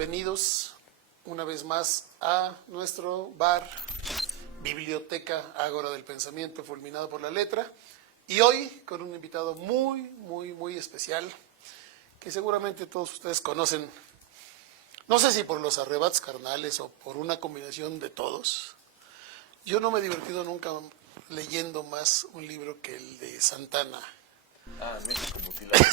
bienvenidos una vez más a nuestro bar, biblioteca Ágora del Pensamiento, fulminado por la letra. Y hoy con un invitado muy especial, que seguramente todos ustedes conocen, no sé si por los arrebatos carnales o por una combinación de todos. Yo no me he divertido nunca leyendo más un libro que el de Santana. México mutilado.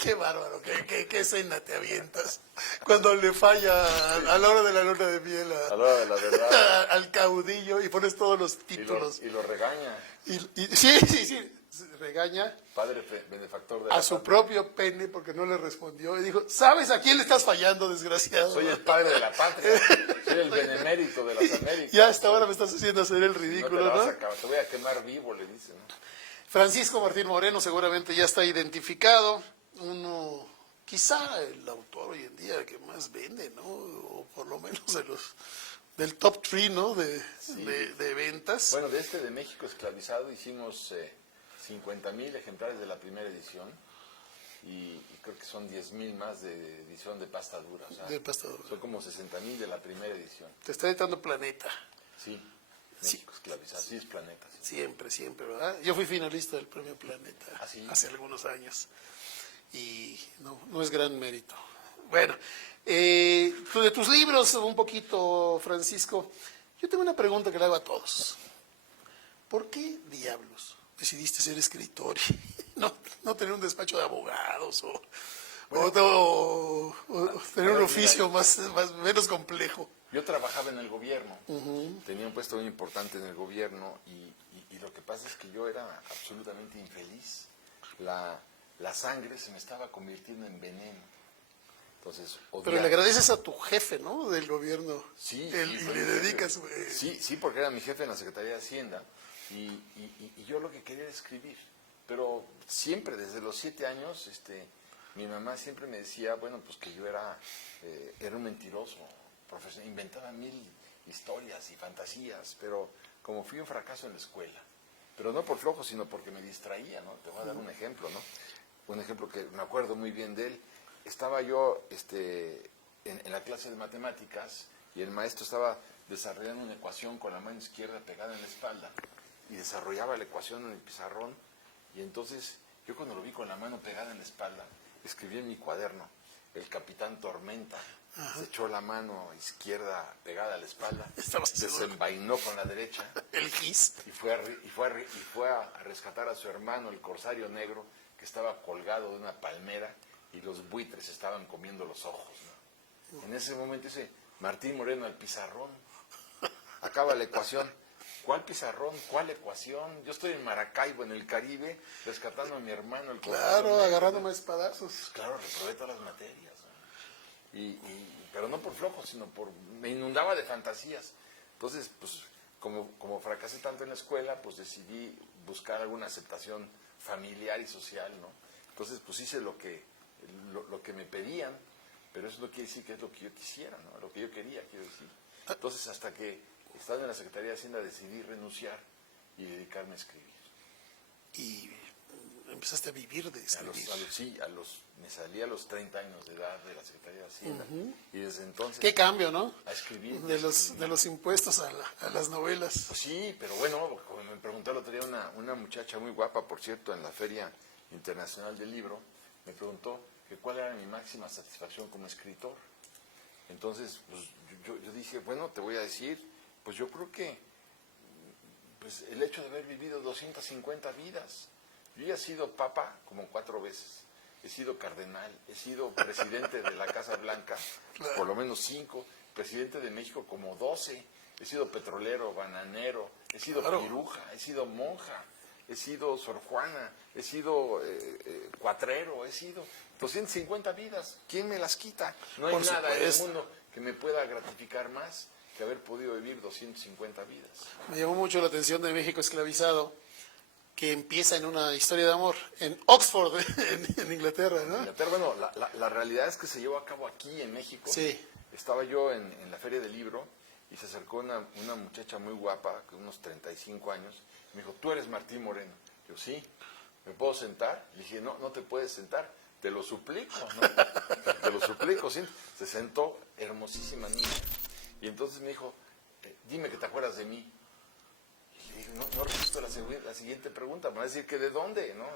Qué bárbaro, qué escena te avientas. Cuando le falla a la hora de la luna de miel A la hora de la verdad. al caudillo y pones todos los títulos. Y lo regaña. Sí, regaña Padre benefactor de a la su patria. propio pene porque no le respondió. Y dijo, ¿sabes a quién le estás fallando, desgraciado? Soy el padre de la patria. Soy el benemérito de las Américas. Ya hasta ahora me estás haciendo hacer el No ridículo, te la vas ¿no? a acabar, te voy a quemar vivo, le dice, ¿no? Francisco Martín Moreno seguramente ya está identificado, uno, quizá el autor hoy en día que más vende, ¿no? O por lo menos del top 3, ¿no? De ventas. Bueno, de México esclavizado hicimos 50,000 ejemplares de la primera edición y creo que son 10,000 más de edición de pasta dura. O sea, De pasta dura. Son como 60,000 de la primera edición. Te está editando Planeta. Sí, México esclavizado, sí es Planeta. Sí. Siempre, ¿verdad? Yo fui finalista del premio Planeta ¿Ah, sí? hace algunos años y no es gran mérito. Bueno, de tus libros un poquito, Francisco, yo tengo una pregunta que le hago a todos. ¿Por qué diablos decidiste ser escritor y no tener un despacho de abogados o tener un oficio menos complejo? Yo trabajaba en el gobierno, tenía un puesto muy importante en el gobierno y lo que pasa es que yo era absolutamente infeliz. La sangre se me estaba convirtiendo en veneno. Entonces, Pero le agradeces a tu jefe, ¿no? Del gobierno. Sí, y fue le mi dedicas. jefe. Sí, porque era mi jefe en la Secretaría de Hacienda y yo lo que quería era escribir. Pero siempre, desde los 7 años, mi mamá siempre me decía, bueno, pues que yo era un mentiroso, inventaba 1000 historias y fantasías, pero como fui un fracaso en la escuela, pero no por flojo, sino porque me distraía, ¿no? Te voy a dar un ejemplo, ¿no? Un ejemplo que me acuerdo muy bien de él. Estaba yo en la clase de matemáticas y el maestro estaba desarrollando una ecuación con la mano izquierda pegada en la espalda y desarrollaba la ecuación en el pizarrón y entonces yo cuando lo vi con la mano pegada en la espalda escribí en mi cuaderno, el capitán Tormenta. Ajá. Se echó la mano izquierda pegada a la espalda, desenvainó con la derecha el gis y fue a rescatar a su hermano, el corsario negro, que estaba colgado de una palmera y los buitres estaban comiendo los ojos, ¿no? En ese momento dice, Martín Moreno al pizarrón, acaba la ecuación. ¿Cuál pizarrón? ¿Cuál ecuación? Yo estoy en Maracaibo, en el Caribe, rescatando a mi hermano, el corsario Claro, negro. agarrándome espadazos. Claro, reprobé todas las materias, ¿no? Pero no por flojo, sino me inundaba de fantasías. Entonces, pues, como fracasé tanto en la escuela, pues decidí buscar alguna aceptación familiar y social, ¿no? Entonces, pues hice lo que me pedían, pero eso no quiere decir que es lo que yo quisiera, ¿no? Lo que yo quería, quiero decir. Entonces, hasta que estando en la Secretaría de Hacienda, decidí renunciar y dedicarme a escribir. Y empezaste a vivir de escribir. Me salí a los 30 años de edad de la Secretaría de Hacienda. Y desde entonces... Qué cambio, ¿no? A escribir. De los impuestos a las novelas. Pues sí, pero bueno, como me preguntó el otro día una muchacha muy guapa, por cierto, en la Feria Internacional del Libro, me preguntó que cuál era mi máxima satisfacción como escritor. Entonces, pues yo dije, bueno, te voy a decir, pues yo creo que pues, el hecho de haber vivido 250 vidas. Yo ya he sido papa como 4 veces, he sido cardenal, he sido presidente de la Casa Blanca, claro, por lo menos 5, presidente de México como 12, he sido petrolero, bananero, he sido piruja, he sido monja, he sido Sor Juana, he sido cuatrero, he sido 250 vidas. ¿Quién me las quita? No hay nada en el mundo que me pueda gratificar más que haber podido vivir 250 vidas. Me llamó mucho la atención de México esclavizado, que empieza en una historia de amor en Oxford, en Inglaterra, ¿no? Inglaterra, bueno, la realidad es que se llevó a cabo aquí en México. Sí. Estaba yo en la Feria del Libro y se acercó una muchacha muy guapa, con unos 35 años, y me dijo, ¿tú eres Martín Moreno? Yo, sí. ¿me puedo sentar? Le dije, no, no te puedes sentar, te lo suplico, ¿no? Te lo suplico, sí. Se sentó, hermosísima niña. Y entonces me dijo, dime que te acuerdas de mí. Y le dije, no resisto la siguiente pregunta, me va a decir que de dónde, ¿no?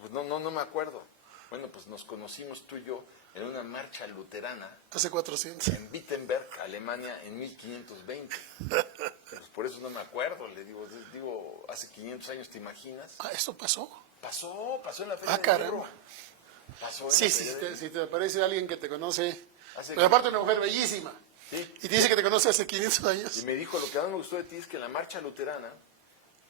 Pues no me acuerdo. Bueno, pues nos conocimos tú y yo en una marcha luterana. Hace 400. En Wittenberg, Alemania, en 1520. Pues por eso no me acuerdo, le digo, hace 500 años, ¿te imaginas? Ah, ¿eso pasó? Pasó en la Feria del caramba. Libro. Pasó en Sí, la sí, Feria del si te aparece alguien que te conoce, Hace pero aparte una mujer bellísima, Sí. y te dice que te conoce hace 500 años. Y me dijo, lo que más me gustó de ti es que en la marcha luterana,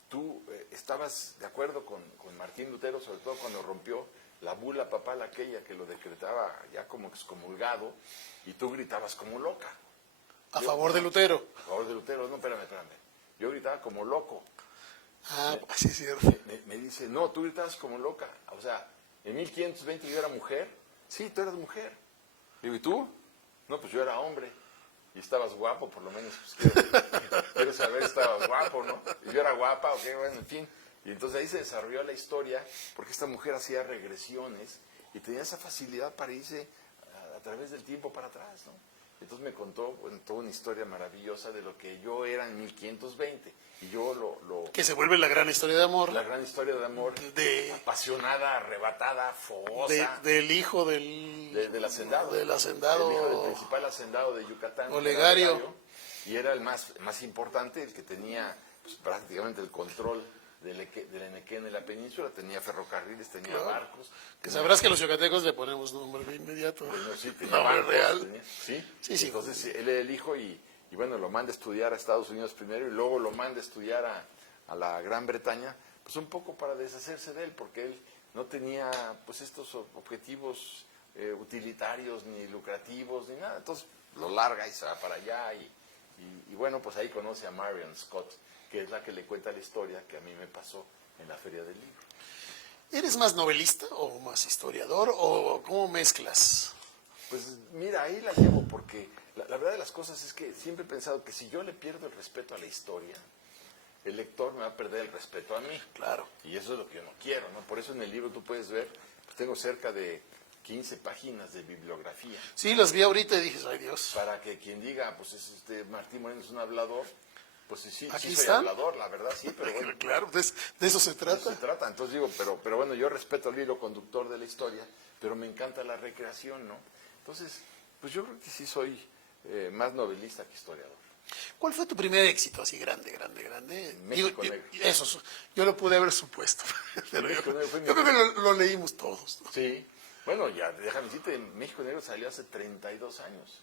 tú estabas de acuerdo con Martín Lutero, sobre todo cuando rompió la bula papal aquella que lo decretaba ya como excomulgado, y tú gritabas como loca. A favor de Lutero. A favor de Lutero, no, espérame. Yo gritaba como loco. Ah, sí, es cierto. Me dice, no, tú gritabas como loca. O sea, en 1520 yo era mujer. Sí, tú eras mujer. Digo, ¿y tú? No, pues yo era hombre. Y estabas guapo, por lo menos. Pues, quiero saber, estabas guapo, ¿no? Y yo era guapa, ok, bueno, en fin. Y entonces ahí se desarrolló la historia, porque esta mujer hacía regresiones y tenía esa facilidad para irse a través del tiempo para atrás, ¿no? Entonces me contó toda una historia maravillosa de lo que yo era en 1520. Y yo Que se vuelve la gran historia de amor. la gran historia de amor, apasionada, arrebatada, fogosa. Del hijo del hacendado. Del hacendado. El hijo del principal hacendado de Yucatán. Olegario. Y era el más importante, el que tenía pues, prácticamente el control del Enequén en la península. Tenía ferrocarriles, tenía barcos. Que sabrás que los yucatecos le ponemos nombre de inmediato. Bueno, sí, tenía nombre barcos, real. Sí. Entonces él era el hijo y bueno, lo manda a estudiar a Estados Unidos primero y luego lo manda a estudiar a la Gran Bretaña, pues un poco para deshacerse de él, porque él no tenía pues estos objetivos utilitarios ni lucrativos ni nada. Entonces lo larga y se va para allá y bueno, pues ahí conoce a Marion Scott, que es la que le cuenta la historia que a mí me pasó en la Feria del Libro. ¿Eres más novelista o más historiador o cómo mezclas? Pues mira, ahí la llevo porque la verdad de las cosas es que siempre he pensado que si yo le pierdo el respeto a la historia, el lector me va a perder el respeto a mí. Claro. Y eso es lo que yo no quiero, ¿no? Por eso en el libro tú puedes ver, pues tengo cerca de 15 páginas de bibliografía. Sí, las vi ahorita y dije, ay Dios. Para que quien diga, pues Martín Moreno es un hablador, pues sí soy están. hablador, la verdad sí, pero bueno. Claro, de eso se trata. De eso se trata, entonces digo, pero bueno, yo respeto el hilo conductor de la historia, pero me encanta la recreación, ¿no? Entonces, pues yo creo que sí soy más novelista que historiador. ¿Cuál fue tu primer éxito así grande? México Negro. Eso, yo lo pude haber supuesto. Pero México Negro fue mi yo creo que lo leímos todos, ¿no? Sí, bueno, ya, déjame decirte, México Negro salió hace 32 años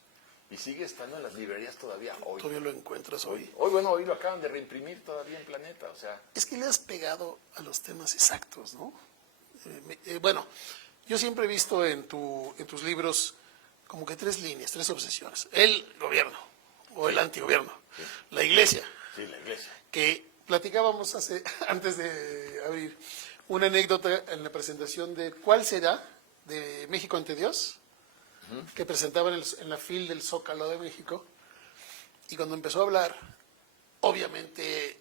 y sigue estando en las librerías todavía hoy. Todavía lo encuentras hoy. Hoy lo acaban de reimprimir todavía en Planeta, o sea. Es que le has pegado a los temas exactos, ¿no? Bueno, yo siempre he visto en tus libros como que tres líneas, tres obsesiones. El gobierno o el antigobierno, Sí. la iglesia, Sí, la iglesia. que platicábamos antes de abrir una anécdota en la presentación de ¿Cuál será? De México ante Dios, que presentaban en la FIL del Zócalo de México, y cuando empezó a hablar, obviamente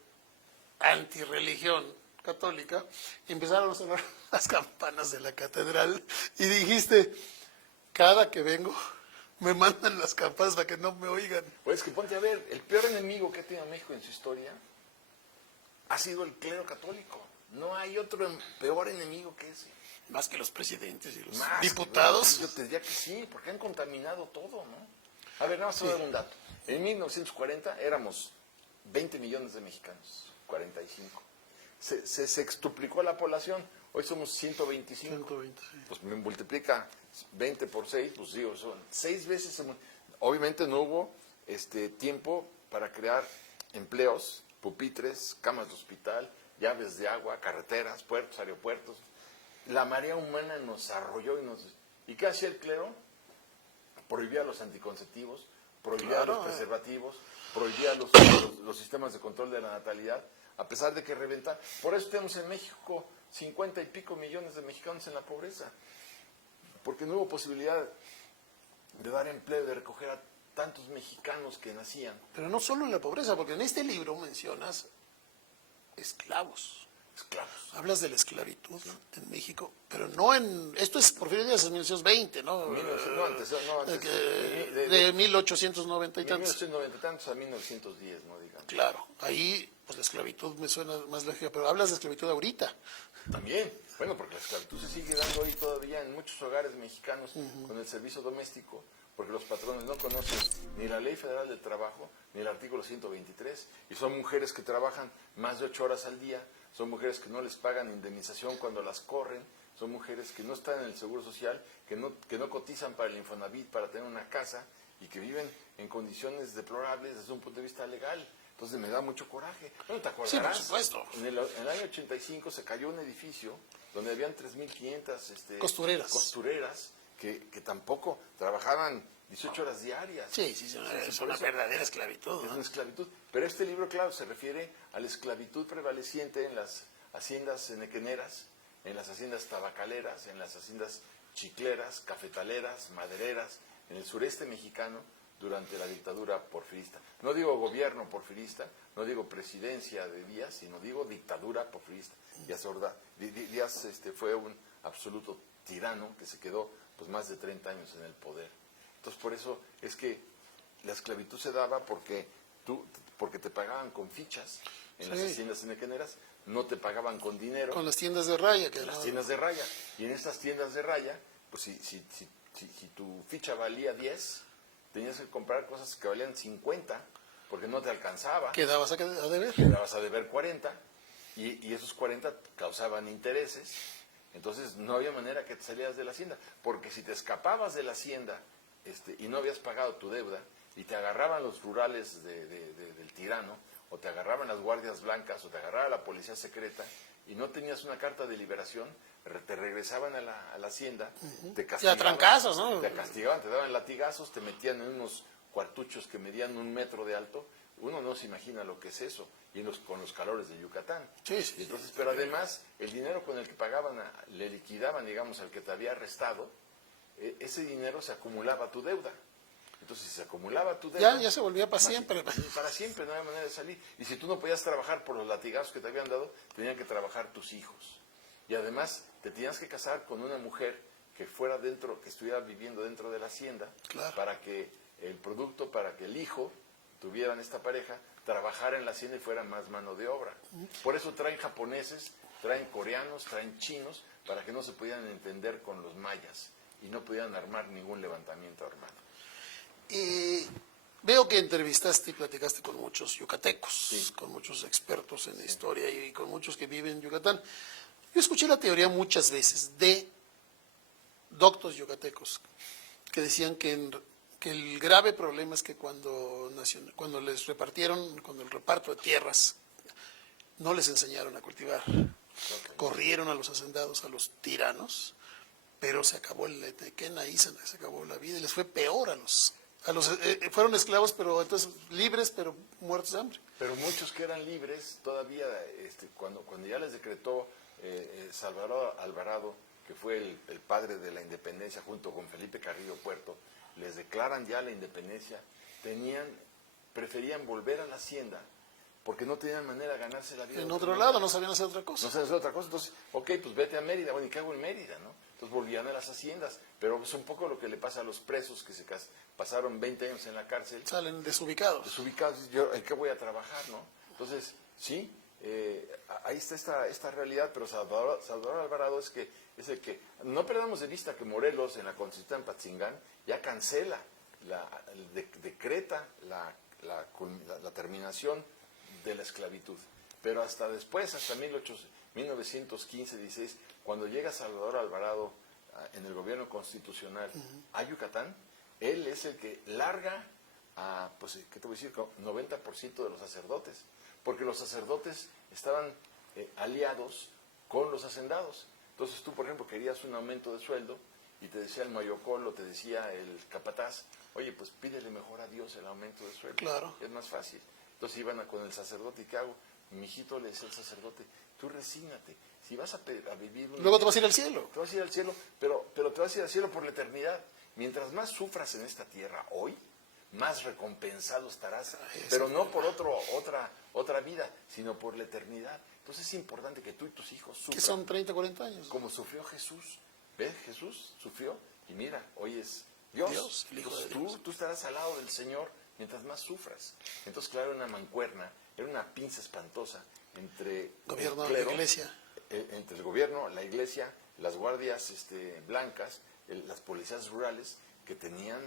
antirreligión católica, empezaron a sonar las campanas de la catedral y dijiste, cada que vengo me mandan las campanas para que no me oigan. Pues que ponte a ver, el peor enemigo que ha tenido México en su historia ha sido el clero católico. No hay otro peor enemigo que ese. Más que los presidentes y los Más, diputados. Yo te diría que sí, porque han contaminado todo, ¿no? A ver, nada más te voy a dar un dato. En 1940 éramos 20 millones de mexicanos, 45. Se sextuplicó la población, hoy somos 125. 126. Pues me multiplica 20 por 6, pues digo, son 6 veces. Obviamente no hubo tiempo para crear empleos, pupitres, camas de hospital, llaves de agua, carreteras, puertos, aeropuertos. La marea humana nos arrolló ¿Y qué hacía el clero? Prohibía los anticonceptivos, prohibía los preservativos, prohibía los sistemas de control de la natalidad, a pesar de que reventan. Por eso tenemos en México 50 y pico millones de mexicanos en la pobreza, porque no hubo posibilidad de dar empleo, de recoger a tantos mexicanos que nacían. Pero no solo en la pobreza, porque en este libro mencionas esclavos. esclavos. Hablas de la esclavitud en México, pero no en... Esto es Porfirio Díaz en 1920, ¿no? No, antes. De 1890 y tantos. 1890 y tantos a 1910, ¿no? Digamos. Claro, ahí pues la esclavitud me suena más lógica, pero hablas de esclavitud ahorita. También, bueno, porque la esclavitud se sigue dando hoy todavía en muchos hogares mexicanos con el servicio doméstico, porque los patrones no conocen ni la Ley Federal del Trabajo, ni el artículo 123, y son mujeres que trabajan más de 8 horas al día, son mujeres que no les pagan indemnización cuando las corren, son mujeres que no están en el Seguro Social, que no cotizan para el Infonavit para tener una casa y que viven en condiciones deplorables desde un punto de vista legal. Entonces me da mucho coraje. Bueno, ¿te acordarás? Sí, por supuesto. En el año 85 se cayó un edificio donde habían 3.500 costureras que tampoco trabajaban 18 horas diarias. Sí, es una verdadera esclavitud. Es una esclavitud. Pero este libro, claro, se refiere a la esclavitud prevaleciente en las haciendas enequeneras, en las haciendas tabacaleras, en las haciendas chicleras, cafetaleras, madereras, en el sureste mexicano, durante la dictadura porfirista. No digo gobierno porfirista, no digo presidencia de Díaz, sino digo dictadura porfirista. Díaz fue un absoluto tirano que se quedó pues más de 30 años en el poder. Entonces por eso es que la esclavitud se daba porque te pagaban con fichas en las haciendas enequeneras, no te pagaban con dinero. Con las tiendas de raya. Las tiendas de raya. Y en estas tiendas de raya, pues si tu ficha valía 10, tenías que comprar cosas que valían 50, porque no te alcanzaba. Quedabas a deber. Quedabas a deber 40, y esos 40 causaban intereses. Entonces no había manera que te salieras de la hacienda, porque si te escapabas de la hacienda y no habías pagado tu deuda, y te agarraban los rurales del tirano, o te agarraban las guardias blancas, o te agarraba la policía secreta, y no tenías una carta de liberación, te regresaban a la hacienda, te castigaban. Ya trancazos, ¿no? Te castigaban, te daban latigazos, te metían en unos cuartuchos que medían 1 metro de alto. Uno no se imagina lo que es eso, y con los calores de Yucatán. Sí. Entonces, pero además, el dinero con el que pagaban, le liquidaban, digamos, al que te había arrestado, ese dinero se acumulaba a tu deuda. Entonces, si se acumulaba tu deuda... Ya se volvía para siempre. Para siempre, no había manera de salir. Y si tú no podías trabajar por los latigazos que te habían dado, tenían que trabajar tus hijos. Y además, te tenías que casar con una mujer que estuviera viviendo dentro de la hacienda, claro, para que el hijo tuvieran esta pareja, trabajara en la hacienda y fuera más mano de obra. Por eso traen japoneses, traen coreanos, traen chinos, para que no se pudieran entender con los mayas y no pudieran armar ningún levantamiento armado. Veo que entrevistaste y platicaste con muchos yucatecos, sí, con muchos expertos en historia y con muchos que viven en Yucatán. Yo escuché la teoría muchas veces de doctos yucatecos que decían que el grave problema es que cuando les repartieron, cuando el reparto de tierras, no les enseñaron a cultivar. Corrieron a los hacendados, a los tiranos, pero se acabó el Etequén, ahí se acabó la vida y les fue peor fueron esclavos, pero entonces libres, pero muertos de hambre. Pero muchos que eran libres, todavía, cuando ya les decretó Salvador Alvarado, que fue el padre de la independencia, junto con Felipe Carrillo Puerto, les declaran ya la independencia, preferían volver a la hacienda, porque no tenían manera de ganarse la vida. En otro lado, no sabían hacer otra cosa. No sabían hacer otra cosa, entonces, pues vete a Mérida. Bueno, ¿y qué hago en Mérida, no? Entonces volvían a las haciendas, pero es un poco lo que le pasa a los presos que pasaron 20 años en la cárcel. Salen desubicados. Yo, ¿en qué voy a trabajar, no? Entonces, sí, ahí está esta realidad, pero Salvador Alvarado es el que, no perdamos de vista que Morelos, en la Constitución de Patzingán, ya cancela, decreta la terminación de la esclavitud. Pero hasta después, hasta 1915-16, cuando llega Salvador Alvarado en el gobierno constitucional a Yucatán, él es el que larga ¿qué te voy a decir? 90% de los sacerdotes, porque los sacerdotes estaban aliados con los hacendados. Entonces tú, por ejemplo, querías un aumento de sueldo y te decía el mayocolo, te decía el capataz, oye, pues pídele mejor a Dios el aumento de sueldo. Claro. Es más fácil. Entonces iban con el sacerdote, ¿y qué hago? Mi hijito, le decía al sacerdote, tú resígnate. Si vas a vivir... Luego te vas a ir al cielo. Te vas a ir al cielo, pero te vas a ir al cielo por la eternidad. Mientras más sufras en esta tierra hoy, más recompensado estarás. Pero no por otra otra vida, sino por la eternidad. Entonces es importante que tú y tus hijos Que sufran. son 30, 40 años. Como sufrió Jesús. ¿Ves? Jesús sufrió y mira, hoy es Dios. Dios, el Hijo de Entonces, Dios. tú estarás al lado del Señor mientras más sufras. Entonces, claro, era una mancuerna, era una pinza espantosa entre Gobierno, el clero, iglesia. entre el gobierno, la iglesia, las guardias blancas, las policías rurales que tenían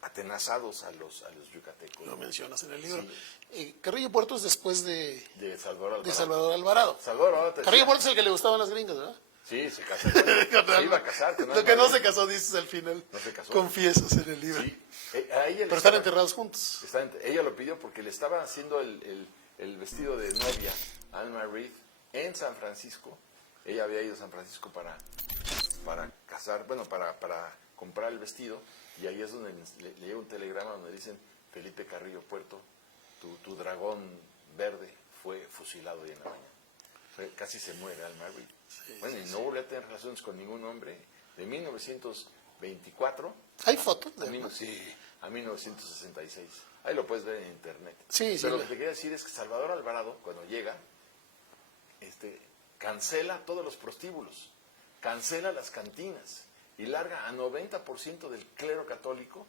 atenazados a los yucatecos. Lo ¿no? mencionas en el libro. Sí. Carrillo Puerto es después de Salvador Alvarado. Salvador Alvarado. Salvador Alvarado te Carrillo decía- Puerto es el que le gustaban las gringas, ¿verdad? Sí, se casó. Se iba a casar con Lo que Alma no se Rey. casó, dices al final. No se casó. Confiesas en el libro. Sí. A ella le Pero están estaba- enterrados juntos. Ella lo pidió porque le estaban haciendo el vestido de novia a Alma Reed en San Francisco. Ella había ido a San Francisco para casar, bueno, para comprar el vestido. Y ahí es donde le llega un telegrama donde dicen: Felipe Carrillo Puerto, tu dragón verde fue fusilado hoy en la mañana. Casi se muere Alma Reed. Bueno, y no volvió a tener relaciones con ningún hombre de 1924 Hay fotos de a 1966. Ahí lo puedes ver en internet. Sí, sí. Pero lo que te quería decir es que Salvador Alvarado, cuando llega, cancela todos los prostíbulos, cancela las cantinas y larga a 90% del clero católico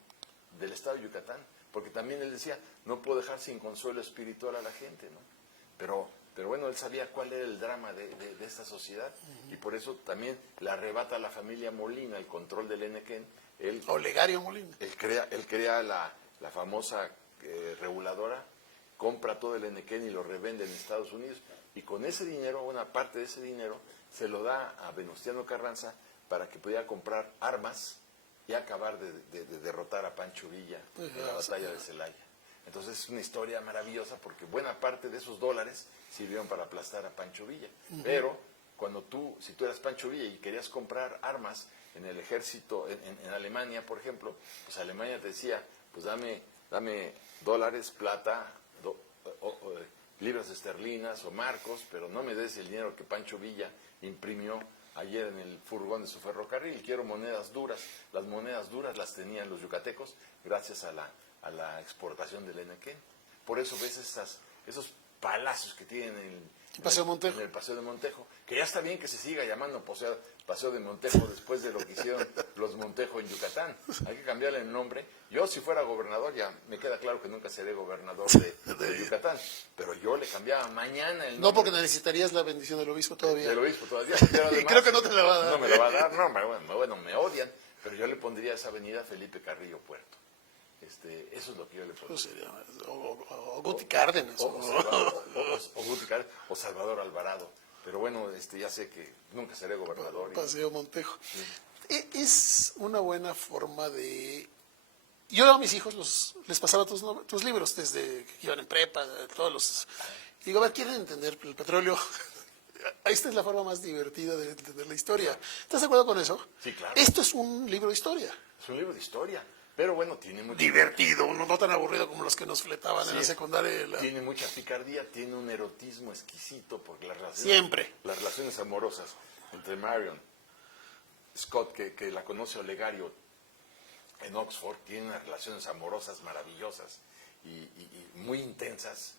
del estado de Yucatán, porque también él decía, no puedo dejar sin consuelo espiritual a la gente, ¿no? Pero bueno, él sabía cuál era el drama de esta sociedad, y por eso también le arrebata a la familia Molina el control del Enequén. Olegario Molina. Él crea la famosa reguladora, compra todo el Enequén y lo revende en Estados Unidos, y con ese dinero, una parte de ese dinero, se lo da a Venustiano Carranza para que pudiera comprar armas y acabar de derrotar a Pancho Villa en la batalla de Celaya. Entonces es una historia maravillosa porque buena parte de esos dólares sirvieron para aplastar a Pancho Villa. Pero si tú eras Pancho Villa y querías comprar armas en el ejército, en Alemania, por ejemplo, pues Alemania te decía, pues dame dólares, plata, libras esterlinas o marcos, pero no me des el dinero que Pancho Villa imprimió ayer en el furgón de su ferrocarril. Quiero monedas duras. Las monedas duras las tenían los yucatecos gracias a la exportación del Enequén. Por eso ves esos palacios que tienen en Paseo Montejo. en el Paseo de Montejo, que ya está bien que se siga llamando Paseo de Montejo después de lo que hicieron los Montejo en Yucatán. Hay que cambiarle el nombre. Yo, si fuera gobernador, ya me queda claro que nunca seré gobernador de Yucatán, pero yo le cambiaba mañana el nombre. No, porque necesitarías la bendición del obispo todavía. Del obispo todavía. Pero además, Y creo que no te la va a dar. No me la va a dar, no, bueno, me odian, pero yo le pondría esa avenida Felipe Carrillo Puerto. Eso es lo que yo le pondría. O Guti Cárdenas. O Guti Cárdenas, o Salvador Alvarado. Pero bueno, ya sé que nunca seré gobernador. Paseo Montejo. Es una buena forma de... Yo a mis hijos les pasaba tus libros desde que iban en prepa, todos los... Digo, a ver, ¿quieren entender el petróleo? Esta es la forma más divertida de entender la historia. ¿Estás de acuerdo con eso? Sí, claro. Esto es un libro de historia. Es un libro de historia, pero bueno, tiene mucho... Divertido, no tan aburrido como los que nos fletaban en la secundaria. Tiene mucha picardía, tiene un erotismo exquisito, porque las relaciones amorosas entre Marion Scott, que la conoce Olegario en Oxford, tiene unas relaciones amorosas maravillosas y muy intensas,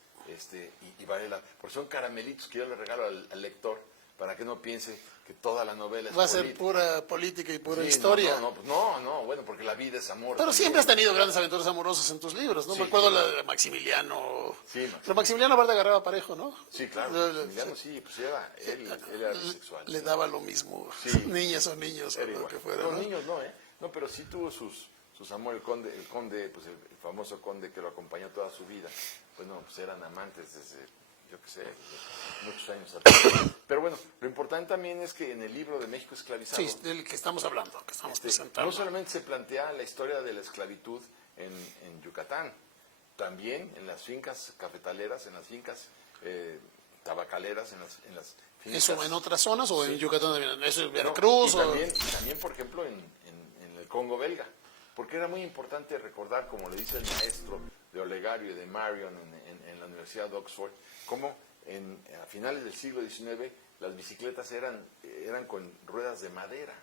y vale porque son caramelitos que yo le regalo al lector para que no piense que toda la novela es Va a ser pura política y pura historia. No, bueno, porque la vida es amor. Pero siempre has tenido grandes aventuras amorosas en tus libros, ¿no? Sí, Me acuerdo sí. la de Maximiliano. Sí, Pero Maximiliano aparte agarraba parejo, ¿no? Sí, claro. Maximiliano sí, pues él era bisexual. Le daba lo mismo, Sí. Niñas o niños, o Era lo igual. que fuera, Los ¿no? niños no, ¿eh? No, pero sí tuvo sus amores. El conde, pues el famoso conde que lo acompañó toda su vida. Bueno, pues eran amantes desde, yo qué sé, desde muchos años atrás. Pero bueno, lo importante también es que en el libro de México esclavizado, Sí, del que estamos hablando, que estamos presentando. no solamente se plantea la historia de la esclavitud en Yucatán, también en las fincas cafetaleras, en las fincas tabacaleras, en las fincas... ¿Eso en otras zonas o en Sí. Yucatán también? ¿Eso es No, Veracruz? y también, por ejemplo, en el Congo belga, porque era muy importante recordar, como le dice el maestro de Olegario y de Marion en la Universidad de Oxford, cómo a finales del siglo XIX las bicicletas eran con ruedas de madera,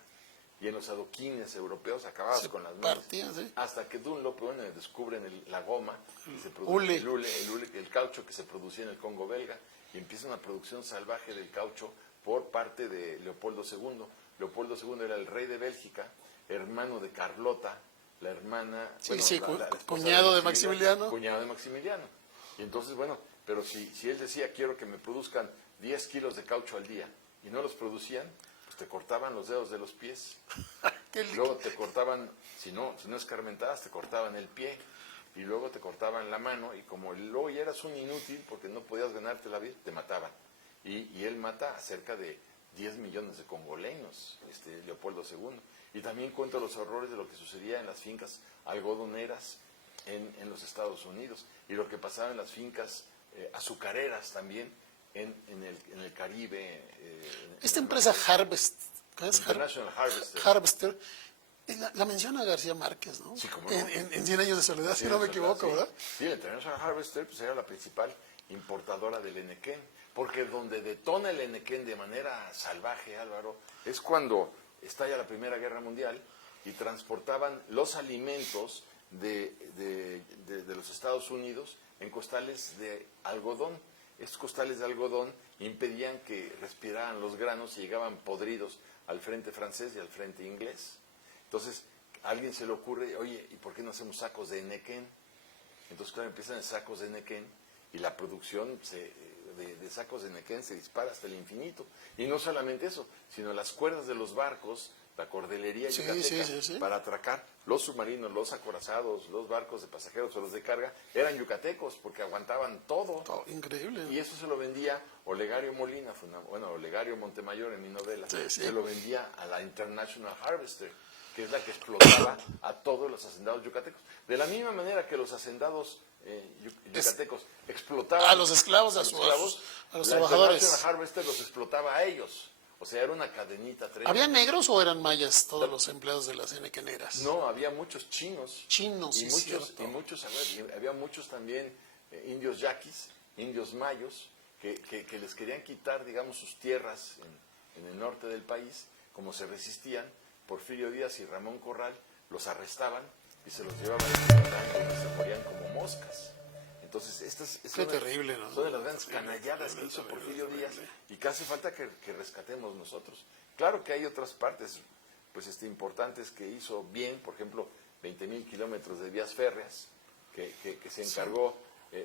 y en los adoquines europeos acababas Se con las manos. partían, sí. Hasta que Dunlop, bueno, descubren la goma, y se Hule. el caucho que se producía en el Congo belga, y empieza una producción salvaje del caucho por parte de Leopoldo II. Leopoldo II era el rey de Bélgica, hermano de Carlota, la hermana... Sí, bueno, sí, la esposa cuñado de Maximiliano. Cuñado de Maximiliano. Y entonces, bueno, pero si él decía, quiero que me produzcan 10 kilos de caucho al día, y no los producían, pues te cortaban los dedos de los pies. Luego te cortaban, si no escarmentabas, te cortaban el pie, y luego te cortaban la mano, y como luego ya eras un inútil, porque no podías ganarte la vida, te mataban. Y él mata a cerca de 10 millones de congoleños, Leopoldo II. Y también cuenta los horrores de lo que sucedía en las fincas algodoneras en los Estados Unidos, y lo que pasaba en las fincas azucareras también en el Caribe. Esta empresa Harvest, International Harvester. Harvester, la menciona García Márquez, ¿no? Sí, cómo no. En 100 años de soledad, si no me equivoco, sí. ¿verdad? Sí, la International Harvester pues, era la principal importadora del henequén, porque donde detona el henequén de manera salvaje, Álvaro, es cuando estalla la Primera Guerra Mundial y transportaban los alimentos de los Estados Unidos en costales de algodón. Estos costales de algodón impedían que respiraran los granos y llegaban podridos al frente francés y al frente inglés. Entonces, a alguien se le ocurre, oye, ¿y por qué no hacemos sacos de henequén? Entonces, claro, empiezan en sacos de henequén y la producción de sacos de henequén se dispara hasta el infinito. Y no solamente eso, sino las cuerdas de los barcos, la cordelería yucateca, sí. para atracar los submarinos, los acorazados, los barcos de pasajeros o los de carga, eran yucatecos porque aguantaban todo. Oh, increíble. Y eso se lo vendía Olegario Molina, Olegario Montemayor en mi novela, Sí. se lo vendía a la International Harvester, que es la que explotaba a todos los hacendados yucatecos. De la misma manera que los hacendados yucatecos explotaban a los esclavos, a los trabajadores. La International Harvester los explotaba a ellos. O sea, era una cadenita tremenda. ¿Había negros o eran mayas todos los empleados de las henequeneras? No, había muchos chinos. Chinos, y muchos, había muchos también indios yaquis, indios mayos, que les querían quitar, digamos, sus tierras en el norte del país. Como se resistían, Porfirio Díaz y Ramón Corral los arrestaban y se los llevaban a Yucatán, y se morían como moscas. Entonces, Qué terrible, ¿no? Son de las grandes canalladas que hizo Porfirio Díaz y que hace falta que rescatemos nosotros. Claro que hay otras partes pues importantes que hizo bien, por ejemplo, 20,000 kilómetros de vías férreas que se encargó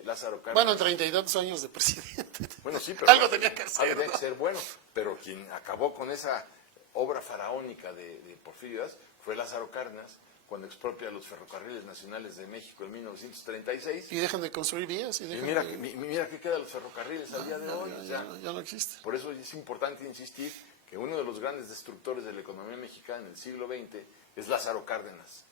Lázaro Cárdenas. Bueno, en 30 y tantos años de presidente. Bueno, sí, pero algo tenía que hacer. Algo tenía que ser bueno, pero quien acabó con esa obra faraónica de Porfirio Díaz fue Lázaro Cárdenas, cuando expropia los ferrocarriles nacionales de México en 1936. Y dejan de construir vías. Y mira qué queda de los ferrocarriles al día de hoy. Ya no existe. Por eso es importante insistir que uno de los grandes destructores de la economía mexicana en el siglo XX es Lázaro Cárdenas.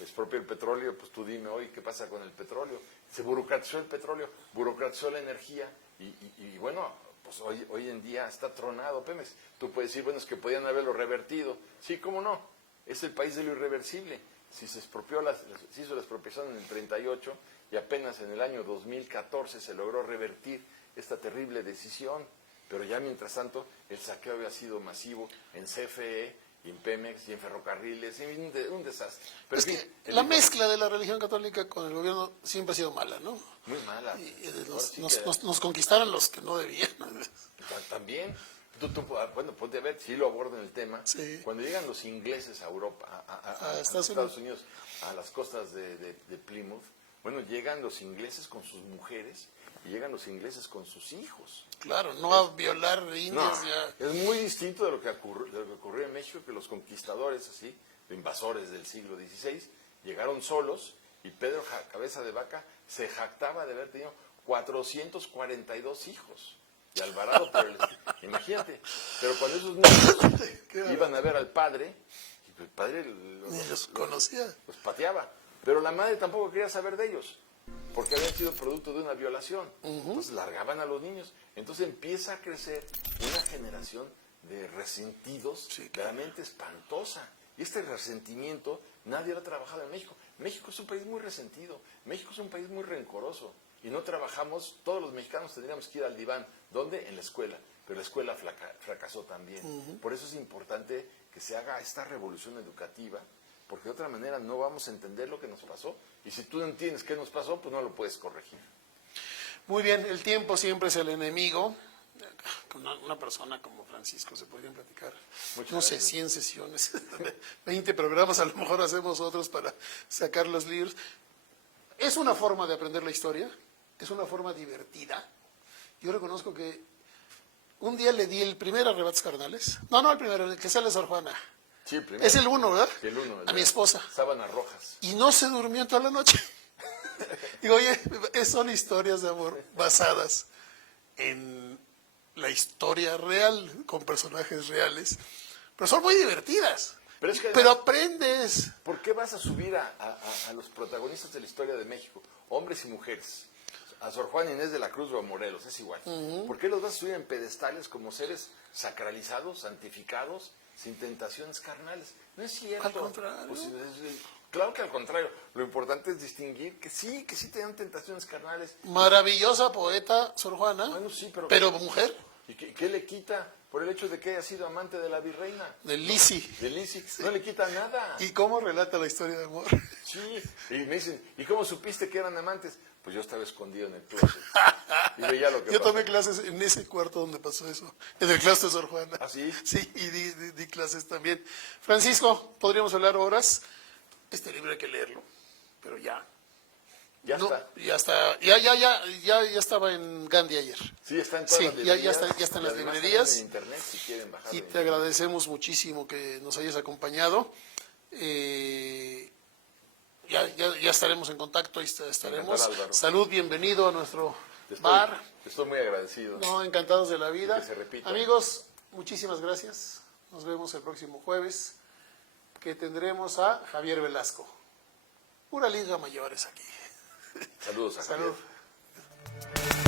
Expropia el petróleo, pues tú dime hoy qué pasa con el petróleo. Se burocratizó el petróleo, burocratizó la energía y bueno, pues hoy en día está tronado Pemex. Tú puedes decir, bueno, es que podían haberlo revertido. Sí, ¿cómo no? Es el país de lo irreversible. Si se hizo la expropiación en el 38 y apenas en el año 2014 se logró revertir esta terrible decisión, pero ya mientras tanto el saqueo había sido masivo en CFE, y en Pemex y en ferrocarriles, un desastre. Pero es que la mezcla de la religión católica con el gobierno siempre ha sido mala, ¿no? Muy mala. Nos conquistaron los que no debían. También. Bueno, ponte a ver, si lo abordan el tema. Sí. Cuando llegan los ingleses a Europa, a Estados Unidos, a las costas de Plymouth, bueno, llegan los ingleses con sus mujeres y llegan los ingleses con sus hijos. Claro, no a violar indios. Ya. Es muy distinto de lo que ocurrió en México, que los conquistadores, así, de invasores del siglo XVI, llegaron solos y Pedro Cabeza de Vaca se jactaba de haber tenido 442 hijos. Y Alvarado por el... Imagínate. Pero cuando esos niños iban a ver al padre, el padre los conocía. Los pateaba. Pero la madre tampoco quería saber de ellos, porque habían sido producto de una violación. Entonces largaban a los niños. Entonces empieza a crecer una generación de resentidos realmente espantosa. Y este resentimiento nadie lo ha trabajado en México. México es un país muy resentido. México es un país muy rencoroso. Y no trabajamos, todos los mexicanos tendríamos que ir al diván. ¿Dónde? En la escuela. Pero la escuela fracasó también. Por eso es importante que se haga esta revolución educativa, porque de otra manera no vamos a entender lo que nos pasó, y si tú no entiendes qué nos pasó, pues no lo puedes corregir. Muy bien, el tiempo siempre es el enemigo. Con una persona como Francisco se podrían platicar, Muchas no sé, gracias. 100 sesiones, 20 programas, a lo mejor hacemos otros para sacar los libros. Es una forma de aprender la historia, es una forma divertida. Yo reconozco que un día le di el primer Arrebatos Carnales. No, el primero, el que sale Sor Juana. Sí, el primero. Es el 1, ¿verdad? Sí, el 1. A mi esposa. Sábanas rojas. Y no se durmió en toda la noche. Digo, oye, son historias de amor basadas en la historia real, con personajes reales, pero son muy divertidas. Pero es que Pero además, aprendes. ¿por qué vas a subir a los protagonistas de la historia de México, hombres y mujeres? A Sor Juana Inés de la Cruz o a Morelos, es igual. ¿Por qué los vas a subir en pedestales como seres sacralizados, santificados, sin tentaciones carnales? No es cierto. Al contrario. Pues, claro que al contrario. Lo importante es distinguir que sí tenían tentaciones carnales. Maravillosa poeta, Sor Juana, Bueno, sí, pero mujer, ¿Y qué le quita por el hecho de que haya sido amante de la virreina? de Lisi. De Lisi. No le quita nada. ¿Y cómo relata la historia de amor? Sí, y me dicen, ¿y cómo supiste que eran amantes? Pues yo estaba escondido en el closet. Y veía lo que Yo pasó. tomé clases en ese cuarto donde pasó eso, en el claustro de Sor Juana. ¿Ah, sí? Sí, y di clases también. Francisco, podríamos hablar horas. Este libro hay que leerlo, pero ya. Ya No, está. ya está. Ya estaba en Gandhi ayer. Sí, está en todas Sí, las ya librerías. está en Y las además librerías. también en internet si quieren bajarlo. Y en te internet. agradecemos muchísimo que nos hayas acompañado. Ya estaremos en contacto, ahí estaremos. Encantado, Álvaro. Salud, bienvenido a nuestro Te bar. estoy muy agradecido. No, encantados de la vida. Que se repita. Amigos, muchísimas gracias. Nos vemos el próximo jueves, que tendremos a Javier Velasco. Pura liga mayores aquí. Saludos a Salud. Javier.